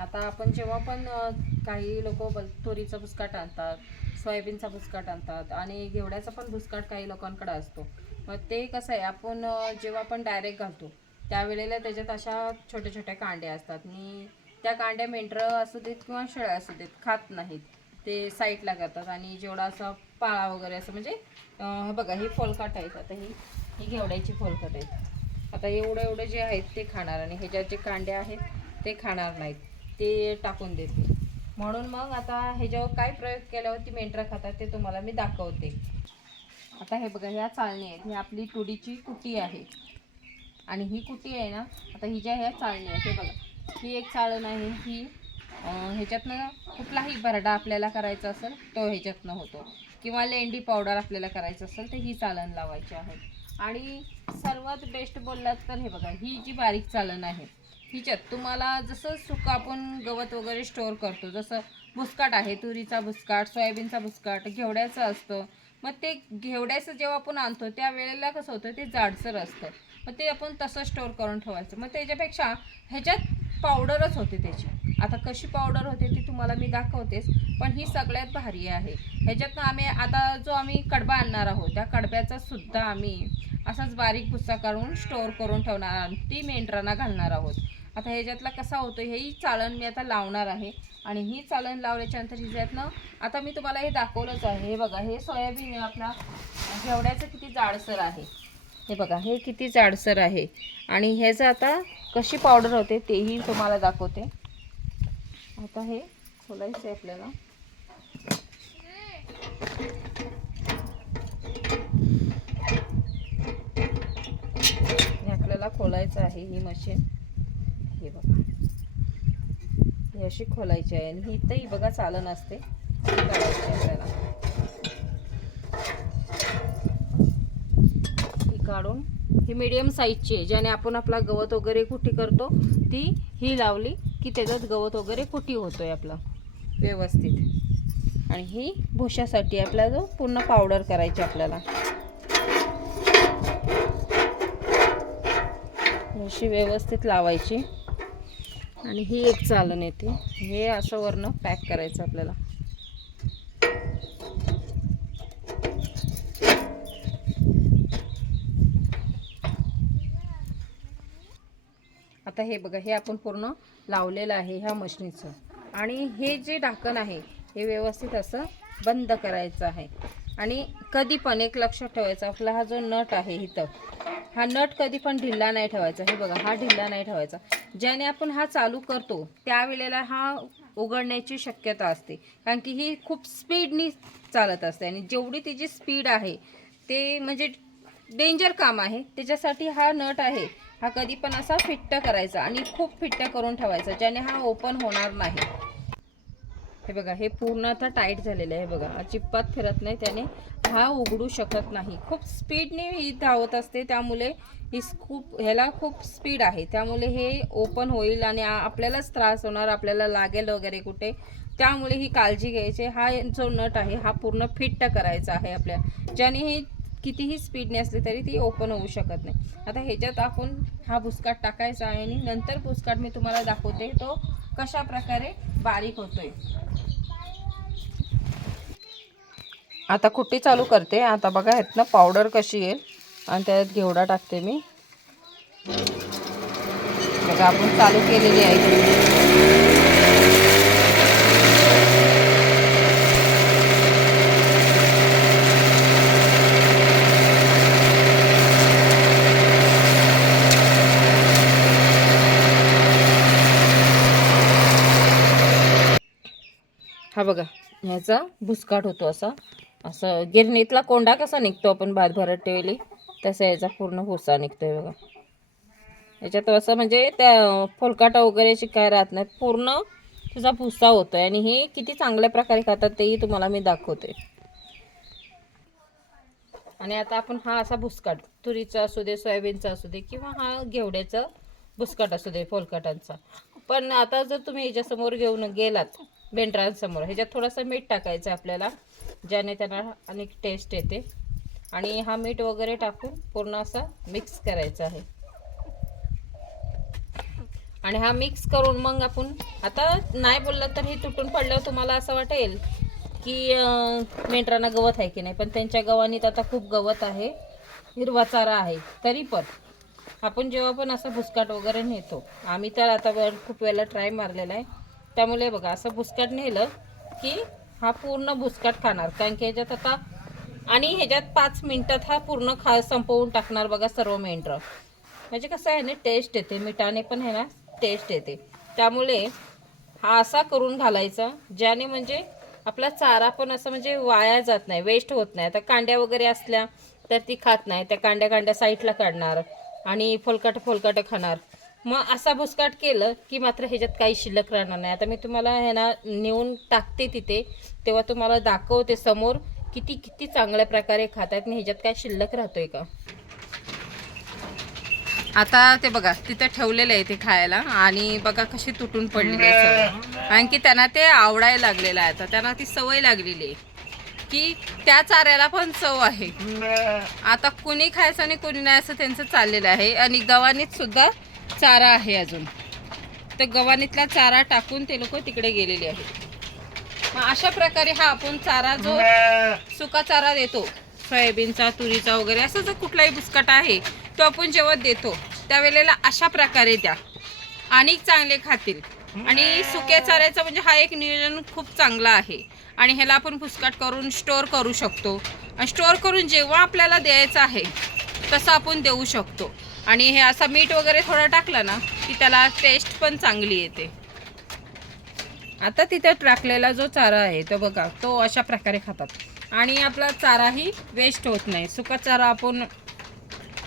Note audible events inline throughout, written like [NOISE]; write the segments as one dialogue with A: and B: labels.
A: आता आपण जेव्हा पण काही लोक तुरीचा भुसकाट आणतात सोयाबीनचा भुसकाट आणतात आणि घेवड्याचा पण भुसकाट काही लोकांकडे असतो. मग ते कसं आहे आपण जेव्हा आपण डायरेक्ट घालतो त्यावेळेला त्याच्यात अशा छोट्या छोट्या कांड्या असतात. आणि त्या कांड्या मेंढरं असू देत किंवा शेळ्या असू देत खात नाहीत. ते साईडला करतात आणि जेवढा असा पाळा वगैरे असं म्हणजे हे बघा ही फोलकाट आहेत. आता ही ही घेवड्याची फोलकट आहेत. आता एवढं एवढं जे आहेत ते खाणार आणि ह्याच्यात जे कांड्या आहेत ते खाणार नाहीत. ते टाकून देते. म्हणून मग आता ह्याच्यावर काय प्रयोग केल्यावर हो ती मेंढरं खातात ते तुम्हाला मी दाखवते. आता हे बघा ह्या चालणी आहेत. ही आपली तुडीची कुटी आहे. आणि ही कुटी आहे ना आता ही ज्या ह्या चाळणी आहेत हे बघा. ही एक चाळण आहे. ही ह्याच्यातनं कुठलाही भरडा आपल्याला करायचा असेल तो ह्याच्यातनं होतो. किंवा लेंडी पावडर आपल्याला करायचं असेल तर ही चालण लावायची आहे. आणि सर्वात बेस्ट बोललात तर हे बघा ही जी बारीक चालण आहे हिच्यात तुम्हाला जसं सुकं आपण गवत वगैरे स्टोअर करतो जसं भुसकाट आहे तुरीचा भुसकाट सोयाबीनचा भुसकाट घेवड्याचं असतं. मग ते घेवड्याचं जेव्हा आपण आणतो त्या वेळेला कसं होतं ते जाडसर असतं. मग ते आपण तसं स्टोअर करून ठेवायचं. मग त्याच्यापेक्षा ह्याच्यात पावडरच होते त्याची. आता कशी पावडर होते ती तुम्हाला मी दाखवतेच पण ही सगळ्यात भारी आहे. ह्याच्यातनं आम्ही आता जो आम्ही कडबा आणणार आहोत त्या कडब्याचा सुद्धा आम्ही असाच बारीक भुस्सा काढून स्टोअर करून ठेवणार आहोत. ती मेंढरांना घालणार आहोत. आता ह्याच्यातला कसा होतो ही चाळण मी आता लावणार आहे. आणि ही चाळण लावल्याच्या नंतर ह्याच्यातनं आता मी तुम्हाला हे दाखवलंच आहे. हे बघा हे सोयाबीन आपला. जेवढ्याचं किती जाडसर आहे. हे बघा हे किती जाडसर आहे. आणि ह्याचं आता कशी पावडर होते तेही तुम्हाला दाखवते. आता हे खोलायचं आहे आपल्याला. हे आपल्याला खोलायचं आहे ही मशीन हे बघा. ही अशी खोलायची आहे आणि ही इथंही बघा चालन असते. काढायची आपल्याला. ही काढून ही मीडियम साईजची आहे. ज्याने आपण आपला गवत वगैरे कुठे करतो ती ही लावली की त्याच्यात गवत वगैरे कुठे होतो आहे आपला. व्यवस्थित. आणि ही भुशासाठी आपला जो पूर्ण पावडर करायची आपल्याला. अशी व्यवस्थित लावायची. आणि ही एक चालन येते. हे असं वरनं पॅक करायचं आपल्याला. आता हे बघा हे आपण पूर्ण लावलेलं आहे ह्या मशनीचं. आणि हे जे ढाकण आहे हे व्यवस्थित असं बंद करायचं आहे. आणि कधी पण एक लक्षात ठेवायचं. आपला हा जो नट आहे इथं हा नट कधी पण ढिल्ला नाही ठेवायचा. हे बघा हा ढिल्ला नाही ठेवायचा. ज्याने आपण हा चालू करतो त्यावेळेला हा उघडण्याची शक्यता असते. कारण की ही खूप स्पीडनी चालत असते आणि जेवढी तिची स्पीड आहे ते म्हणजे डेंजर काम आहे. त्याच्यासाठी हा नट आहे हा कधी पण असा फिट्ट करायचा आणि खूप फिट्ट करून ठेवायचा ज्याने हा ओपन होणार नाही. हे बघा हे पूर्ण आता टाईट झालेलं आहे बघा. अजिबात फिरत नाही त्याने. हा उघडू शकत नाही. खूप स्पीडने ही धावत असते. त्यामुळे ही खूप ह्याला खूप स्पीड आहे. त्यामुळे हे ओपन होईल आणि आपल्यालाच त्रास होणार आपल्याला लागेल वगैरे कुठे. त्यामुळे ही काळजी घ्यायची. हा जो नट आहे हा पूर्ण फिट्ट करायचा आहे आपल्या. ज्याने हे कितीही स्पीडने असले तरी ती ओपन होऊ शकत नाही. आता ह्याच्यात आपण हा भुसकाट टाकायचा आहे आणि नंतर भुसकाट मी तुम्हाला दाखवते तो कशा प्रकारे बारीक होतोय. आता कुट्टी चालू करते. आता बघा ह्यातनं पावडर कशी येईल आणि त्यात घेवडा टाकते मी. बघा आपण चालू केलेली आहे. हा बघा ह्याचा भुसकाट होतो असा. असं गिरणीतला कोंडा कसा निघतो आपण भात भरत ठेवली तसा याचा पूर्ण भुसा निघतो आहे बघा. याच्यात असं म्हणजे त्या फोलकाटा अशी काय राहत नाहीत. पूर्ण तुझा भुसा होतो आहे आणि हे किती चांगल्या प्रकारे खातात तेही तुम्हाला मी दाखवते. आणि आता आपण हा असा भुसकाट तुरीचा असू दे सोयाबीनचा असू दे किंवा हा घेवड्याचा भुसकाट असू दे फोलकाटांचा. पण आता जर तुम्ही याच्यासमोर घेऊन गेलात बेंड्रांसमोर. ह्याच्यात थोडंसं मीठ टाकायचं आपल्याला ज्याने त्यांना अनेक टेस्ट येते. आणि हा मीठ वगैरे टाकून पूर्ण असा मिक्स करायचा आहे. आणि हा मिक्स करून मग आपण आता नाही बोललं तर हे तुटून पडल्यावर तुम्हाला असं वाटेल की मेंढरांना गवत आहे की नाही. पण त्यांच्या गव्हानीत आता खूप गवत आहे हिरवा चारा आहे तरी पण आपण जेव्हा पण असं भुसकाट वगैरे नेतो आम्ही तर आता खूप वेळेला ट्राय मारलेला आहे. त्यामुळे बघा असं भुसकाट नेलं की हा पूर्ण भुसकाट खाणार. कारण की ह्याच्यात आता आणि ह्याच्यात पाच मिनटात हा पूर्ण खा संपवून टाकणार बघा सर्व मेंढरं. म्हणजे कसं आहे ना टेस्ट येते. मिठाने पण आहे ना टेस्ट येते. त्यामुळे हा असा करून घालायचा ज्याने म्हणजे आपला चारा पण असं म्हणजे वाया जात नाही वेस्ट होत नाही. आता कांड्या वगैरे असल्या तर ती खात नाही. त्या कांड्या कांड्या साईडला काढणार आणि फोलकाट फोलकाट खाणार. मग असा भुसकाट केलं की मात्र ह्याच्यात काही शिल्लक राहणार नाही. आता मी तुम्हाला ह्यांना नेऊन टाकते तिथे तेव्हा तुम्हाला दाखवते समोर किती किती चांगल्या प्रकारे खातात आणि ह्याच्यात काय शिल्लक राहतोय का. आता ते बघा तिथे ठेवलेलं आहे ते खायला आणि बघा कशी तुटून पडलेली आहे कारण की त्यांना ते आवडायला लागलेलं आहे. आता त्यांना ती सवय लागलेली आहे की त्या चाऱ्याला पण चव आहे. आता कुणी खायचं आणि कुणी नाही असं त्यांचं चाललेलं आहे. आणि गव्हाणीत सुद्धा चारा आहे अजून. तर गव्हाणीतला चारा टाकून ते लोक तिकडे गेलेले आहेत. मग अशा प्रकारे हा आपण चारा जो सुका चारा देतो सोयाबीनचा तुरीचा वगैरे असं जर कुठलाही बुसकाट आहे तो आपण जेव्हा देतो त्यावेळेला अशा प्रकारे द्या. आणि चांगले खातील. आणि सुक्या चाऱ्याचं म्हणजे हा एक नियोजन खूप चांगला आहे. आणि ह्याला आपण भुसकाट करून स्टोअर करू शकतो. आणि स्टोअर करून जेव्हा आपल्याला द्यायचं आहे तसं आपण देऊ शकतो. आणि हे असं मीठ वगैरे थोडं टाकलं ना की त्याला टेस्ट पण चांगली येते. आता तिथे टाकलेला जो चारा आहे तो बघा तो अशा प्रकारे खातात. आणि आपला चाराही वेस्ट होत नाही. सुका चारा आपण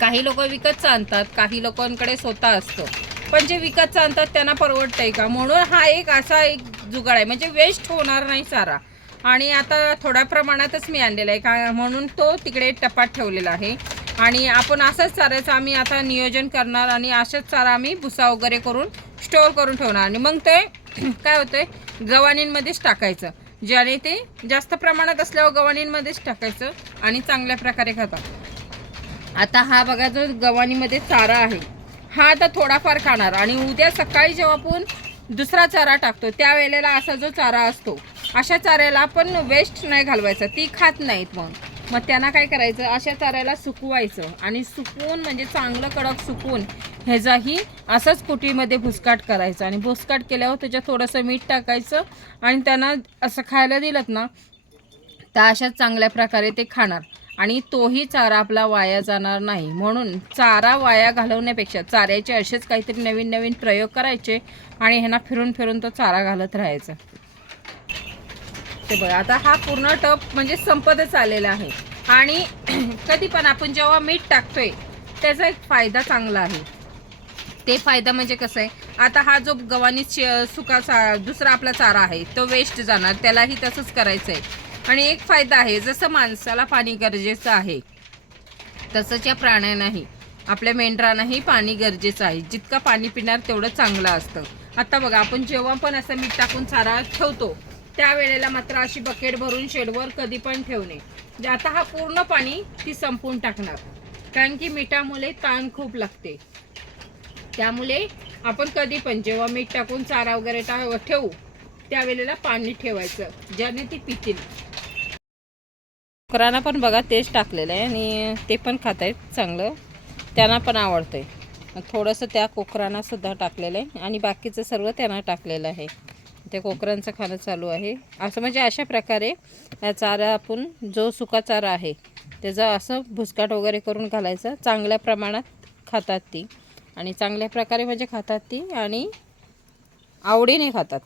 A: काही लोक विकतचा आणतात काही लोकांकडे स्वतः असतो. पण जे विकतचा आणतात त्यांना परवडतंय का? म्हणून हा एक असा एक जुगाड आहे. म्हणजे वेस्ट होणार नाही चारा. आणि आता थोड्या प्रमाणातच मी आणलेला आहे. का म्हणून तो तिकडे टपात ठेवलेला आहे. आणि आपण असंच चाऱ्याचं आम्ही आता नियोजन करणार आणि अशाच चारा आम्ही भुसा वगैरे करून स्टोअर करून ठेवणार. आणि मग ते [CLEARS THROAT] काय होतंय गवाणींमध्येच टाकायचं. ज्याने ते जास्त प्रमाणात असल्यावर गवाणींमध्येच टाकायचं आणि चांगल्या प्रकारे खातात. आता हा बघा जो गव्हाणीमध्ये चारा आहे हा आता थोडाफार खाणार. आणि उद्या सकाळी जेव्हा आपण दुसरा चारा टाकतो त्यावेळेला असा जो चारा असतो अशा चाऱ्याला आपण वेस्ट नाही घालवायचा. ती खात नाहीत मग. मग त्यांना काय करायचं? अशा चाऱ्याला सुकवायचं. आणि सुकवून म्हणजे चांगलं कडक सुकवून ह्याचाही असंच कुटीमध्ये भुसकाट करायचं. आणि भुसकाट केल्यावर त्याच्यात थोडंसं मीठ टाकायचं आणि त्यांना असं खायला दिलं ना तर अशाच चांगल्या प्रकारे ते खाणार. आणि तोही चारा आपला वाया जाणार नाही. म्हणून चारा वाया घालवण्यापेक्षा चाऱ्याचे असेच काहीतरी नवीन नवीन प्रयोग करायचे आणि ह्यांना फिरून फिरून तो चारा घालत राहायचा. ते बघा. आता हा पूर्ण टप म्हणजे संपतच आलेला आहे. आणि [CLEARS THROAT] कधी पण आपण जेव्हा मीठ टाकतोय त्याचा एक फायदा चांगला आहे. ते फायदा म्हणजे कसं आहे आता हा जो गव्हाणी सुका चा दुसरा आपला चारा आहे तो वेस्ट जाणार त्यालाही तसंच करायचं आहे आणि एक फायदा आहे जसं माणसाला पाणी गरजेचं आहे तसंच या प्राण्यांनाही. आपल्या मेंढरांनाही पाणी गरजेचं आहे. जितकं पाणी पिणार तेवढं चांगलं असतं. आता बघा आपण जेव्हा पण असं मीठ टाकून चारा ठेवतो त्यावेळेला मात्र अशी बकेट भरून शेडवर कधी पण ठेवणे. जे आता हा पूर्ण पाणी ती संपवून टाकणार. कारण की मिठामुळे ताण खूप लागते. त्यामुळे आपण कधी पण जेव्हा मीठ टाकून चारा वगैरे टा ठेवू त्यावेळेला पाणी ठेवायचं ज्याने ती पितील डुकरांना पण बघा तेच टाकलेलं आहे आणि ते पण खात आहेत चांगलं. त्यांना पण आवडतंय. थोडंसं त्या कोकरांना सुद्धा टाकलेलं आहे आणि बाकीचं सर्व त्यांना टाकलेलं आहे. त्या कोकरांचं खाणं चालू आहे. असं म्हणजे अशा प्रकारे या चारा आपण जो सुका चारा आहे त्याचा असं भुसकाट वगैरे करून घालायचं चांगल्या प्रमाणात खातात ती. आणि चांगल्या प्रकारे म्हणजे खातात ती आणि आवडीने खातात.